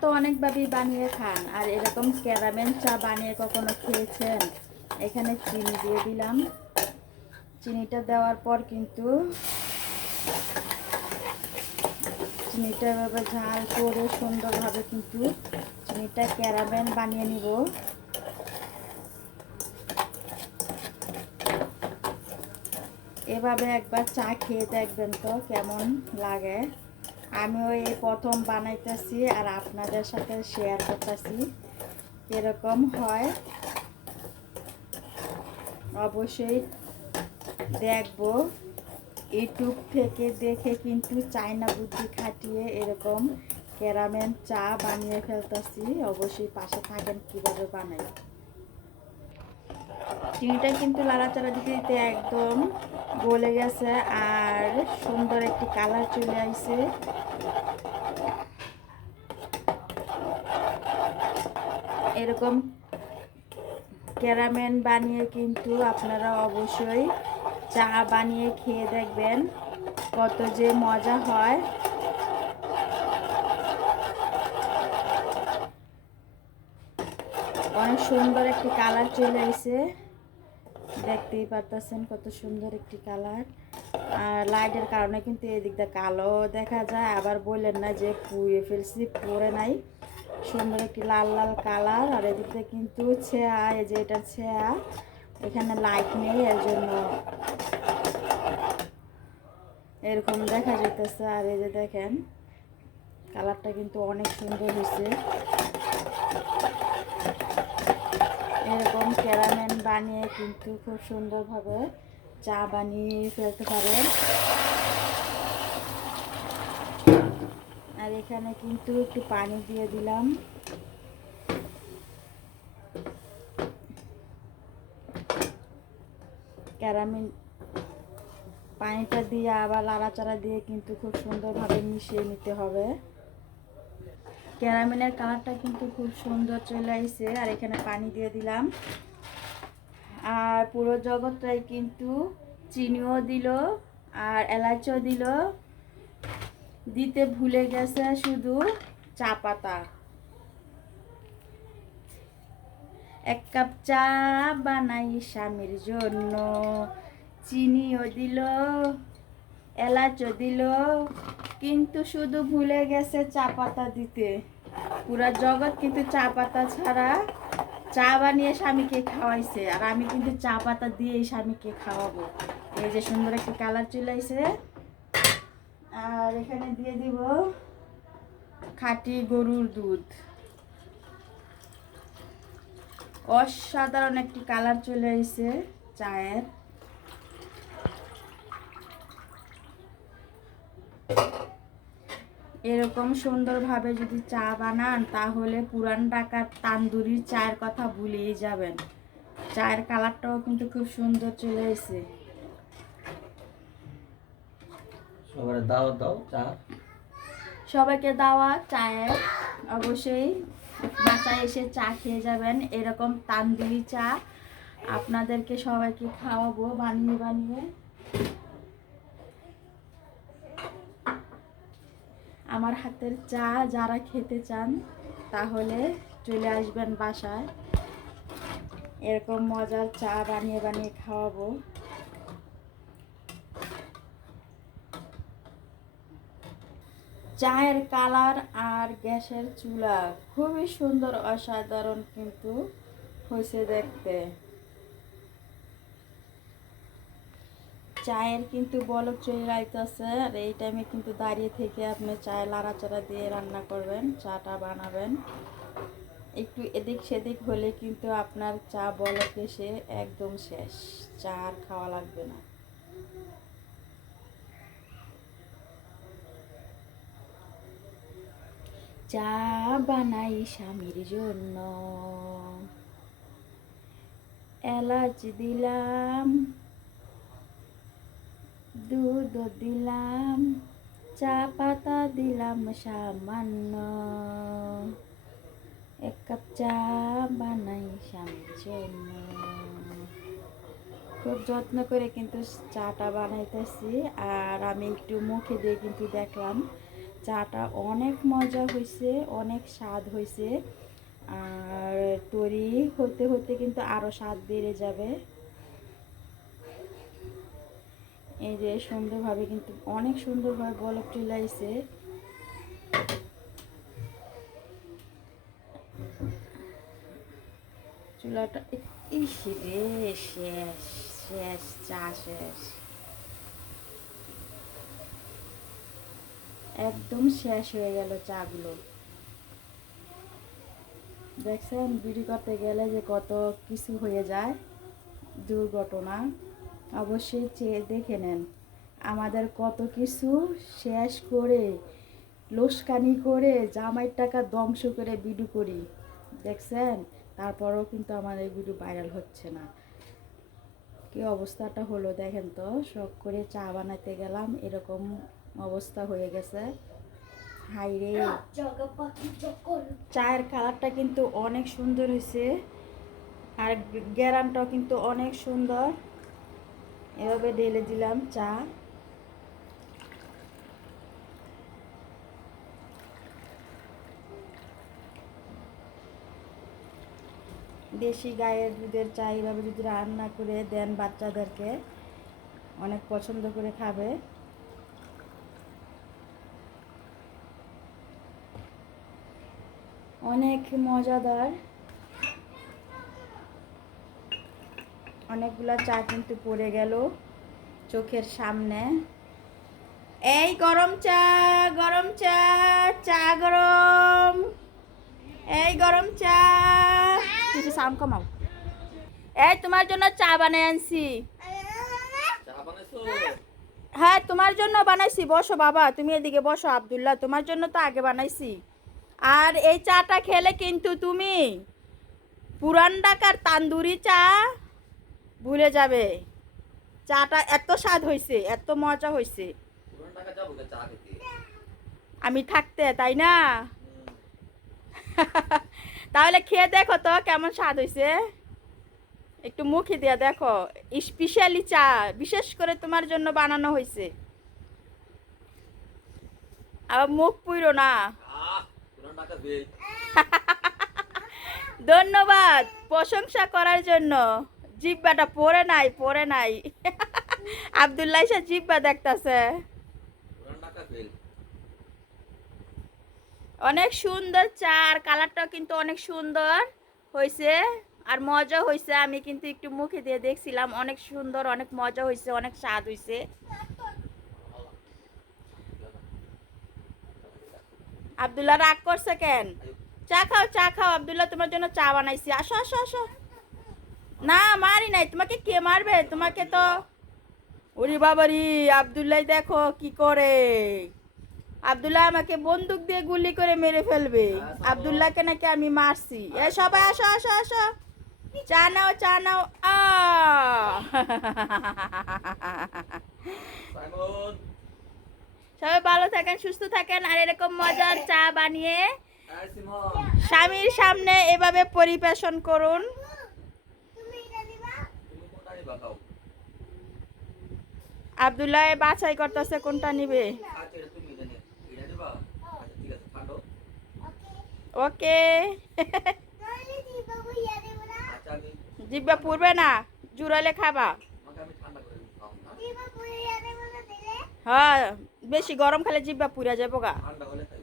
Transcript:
তো অনেকভাবেই বানিয়ে খান। আর এরকম ক্যারামেল চা বানিয়ে কখনো খেয়েছেন? এখানে চিনি দিয়ে দিলাম। চিনিটা দেওয়ার পর কিন্তু চিনিটা এভাবে ঝাল করে সুন্দরভাবে কিন্তু চিনিটা ক্যারামেল বানিয়ে নিব। এভাবে একবার চা খেয়ে দেখবেন তো কেমন লাগে। আমিও এই প্রথম বানাইতেছি আর আপনাদের সাথে শেয়ার করতেছি। এরকম হয়। অবশ্যই দেখব। ইউটিউব থেকে দেখে কিন্তু চায়না বুদ্ধি খাটিয়ে এরকম ক্যারামেল চা বানিয়ে ফেলতেছি। অবশ্যই পাশে থাকেন কীভাবে বানাই। চিনিটা কিন্তু লাড়াচাড়া দিতে দিতে একদম গলে গেছে আর সুন্দর একটি কালার চলে আসছে এরকম ক্যারামেন বানিয়ে কিন্তু আপনারা অবশ্যই চা বানিয়ে খেয়ে দেখবেন কত যে মজা হয়। অনেক সুন্দর একটি কালার চলে এসে দেখতেই পারতেছেন কত সুন্দর একটি কালার। আর লাইটের কারণে কিন্তু এদিকটা কালো দেখা যায়, আবার বললেন না যে পুড়ে ফেলছি পরে নাই। সুন্দর একটি লাল লাল কালার, আর এদিকটা কিন্তু ছেয়া এই যে এটা ছেয়া এখানে লাইট নেই, এর জন্য এরকম দেখা যেতেছে আর এই যে দেখেন, কালারটা কিন্তু অনেক সুন্দর হয়েছে এরকম ক্যারামেল বানিয়ে কিন্তু খুব সুন্দরভাবে চা বানিয়ে ফেলতে পারেন। আর এখানে কিন্তু একটু পানি দিয়ে দিলাম। ক্যারামেল পানিটা দিয়ে আবার লাড়াচাড়া দিয়ে কিন্তু খুব সুন্দরভাবে মিশিয়ে নিতে হবে। ক্যারামেলের কালারটা কিন্তু খুব সুন্দর চলে আসছে আর এখানে পানি দিয়ে দিলাম। আর পুরো জগৎটাই কিন্তু চিনিও দিল আর এলাচও দিল। দিতে ভুলে গেছে শুধু চা পাতা। এক কাপ চা বানাই স্বামীর জন্য, চিনিও দিল। এলাচও দিল কিন্তু শুধু ভুলে গেছে চা পাতা দিতে। পুরা জগৎ কিন্তু চা পাতা ছাড়া চা বানিয়ে স্বামীকে খাওয়াইছে, আর আমি কিন্তু চা পাতা দিয়েই স্বামীকে খাওয়াবো। এই যে সুন্দর একটা কালার চলে আসে আর এখানে দিয়ে দিব খাঁটি গরুর দুধ। অসাধারণ একটি কালার চলে এসেছে চায়ের। এরকম সুন্দরভাবে যদি চা বানান তাহলে পুরান ঢাকার তান্দুরি চায়ের কথা ভুলেই যাবেন। চায়ের কালারটাও কিন্তু খুব সুন্দর চলে এসেছে। সবার দাও দাও চা। সবাইকে দেওয়া চায়ের অবশ্যই বাসায় এসে চা খেয়ে যাবেন। এরকম তান্দুরি চা আপনাদেরকে সবাইকে খাওয়াবো বানিয়ে বানিয়ে। আমার হাতের চা যারা খেতে চান, তাহলে চলে আসবেন বাসায়। এরকম মজার চা বানিয়ে বানিয়ে খাওয়াবো। চায়ের কালার আর গ্যাসের চুলা খুবই সুন্দর, অসাধারণ কিন্তু হয়েছে দেখতে। চায়ের কিন্তু বলক চলে আইতেছে আর এই টাইমে কিন্তু দাঁড়িয়ে থেকে আপনি চায় লাড়াচাড়া দিয়ে রান্না করবেন, চাটা বানাবেন। একটু এদিক সেদিক হলে কিন্তু আপনার চা বলক এসে একদম শেষ, চা আর খাওয়া লাগবে না। চা বানাই স্বামীর জন্য। এলাচ দিলাম দুধ দিলাম চা পাতা দিলাম সামান্য এক কাপ চা বানাই স্বামীর খুব যত্ন করে কিন্তু চাটা বানাইতেছি আর আমি একটু মুখে দিয়ে কিন্তু দেখলাম চাটা অনেক মজা হয়েছে অনেক স্বাদ হয়েছে আর তৈরি হতে হতে কিন্তু আরও স্বাদ বেড়ে যাবে এই যে সুন্দরভাবে কিন্তু অনেক সুন্দরভাবে বলক চলে চুলাটা শেষ শেষ, চা শেষ। একদম শেষ হয়ে গেল চাগুলো। দেখছেন বিড়ি করতে গেলে যে কত কিছু হয়ে যায়, দুর্ঘটনা। অবশ্যই চেয়ে দেখে নেন। আমাদের কত কিছু শেষ করে, লোসকানি করে, জামাইয়ের টাকা ধ্বংস করে বিডু করি। দেখছেন? তারপরেও কিন্তু আমাদের ভিডিও ভাইরাল হচ্ছে না। কি অবস্থাটা হলো দেখেন তো? শখ করে চা বানাতে গেলাম, এরকম অবস্থা হয়ে গেছে। হাই রে! চায়ের কালারটা কিন্তু অনেক সুন্দর হয়েছে। আর গ্যারানটাও কিন্তু অনেক সুন্দর। এভাবে ঢেলে দিলাম চা। দেশি গায়ের দুধের চা এইভাবে যদি রান্না করে দেন বাচ্চাদেরকে, অনেক পছন্দ করে খাবে। অনেক মজাদার। অনেকগুলা চা কিন্তু পড়ে গেল চোখের সামনে। এই গরম চা গরম চা চা গরম। এই গরম চা। কিছু সাউন্ড কমাও। এই তোমার জন্য চা বানাই আনছি। হ্যাঁ তোমার জন্য বানাইছি। বসো বাবা তুমি এদিকে বসো আবদুল্লাহ। তোমার জন্য তো আগে বানাইছি। আর এই চাটা খেলে কিন্তু তুমি পুরান ঢাকার তান্দুরি চা ভুলে যাবে। চাটা এত স্বাদ হয়েছে এত মজা হয়েছে আমি থাকতে, তাই না? তাহলে খেয়ে দেখো তো কেমন স্বাদ হয়েছে একটু মুখে দিয়া দেখো স্পেশালি চা, বিশেষ করে তোমার জন্য বানানো হয়েছে আবার মুখ পুইরো না। ধন্যবাদ, প্রশংসা করার জন্য। জিব্বাটা পরে নাই পরে নাই। আবদুল্লাহ সে জিব্বা দেখতাছে। অনেক সুন্দর চা আর কিন্তু অনেক সুন্দর হয়েছে আর মজা হয়েছে আমি কিন্তু একটু মুখে দিয়ে দেখছিলাম, অনেক সুন্দর, অনেক মজা হয়েছে অনেক স্বাদ হয়েছে আবদুল্লাহ রাগ করছে কেন? চা খাও চা খাও। আবদুল্লাহ তোমার জন্য চা বানাইছি। আসো আসো আসো। না মারি নাই। তোমাকে কে মারবে? তোমাকে তো ওরে বাবারি আবদুল্লাহ দেখো কি করে। আবদুল্লাহ আমাকে বন্দুক দিয়ে গুলি করে মেরে ফেলবে। আবদুল্লাহকে নাকি আমি মারছি। এ সবাই আসো আসো আসো। চা নাও চা নাও। আ। সবাই ভালো থাকেন সুস্থ থাকেন আর এরকম মজার চা বানিয়ে স্বামীর সামনে এভাবে পরিবেশন করুন তুমি কোনটা নিবা খাও আবদুল্লাহ বাছাই করতেছে কোনটা নিবে? আচ্ছা আচ্ছা ঠিক আছে ঠান্ডা ওকে। আচ্ছা জিব্বা পুরবে না জুড়ালে খাবা। হ্যাঁ বেশি গরম খেলে জিব্বা পুরা যাব গা। ঠান্ডা হলে খাই।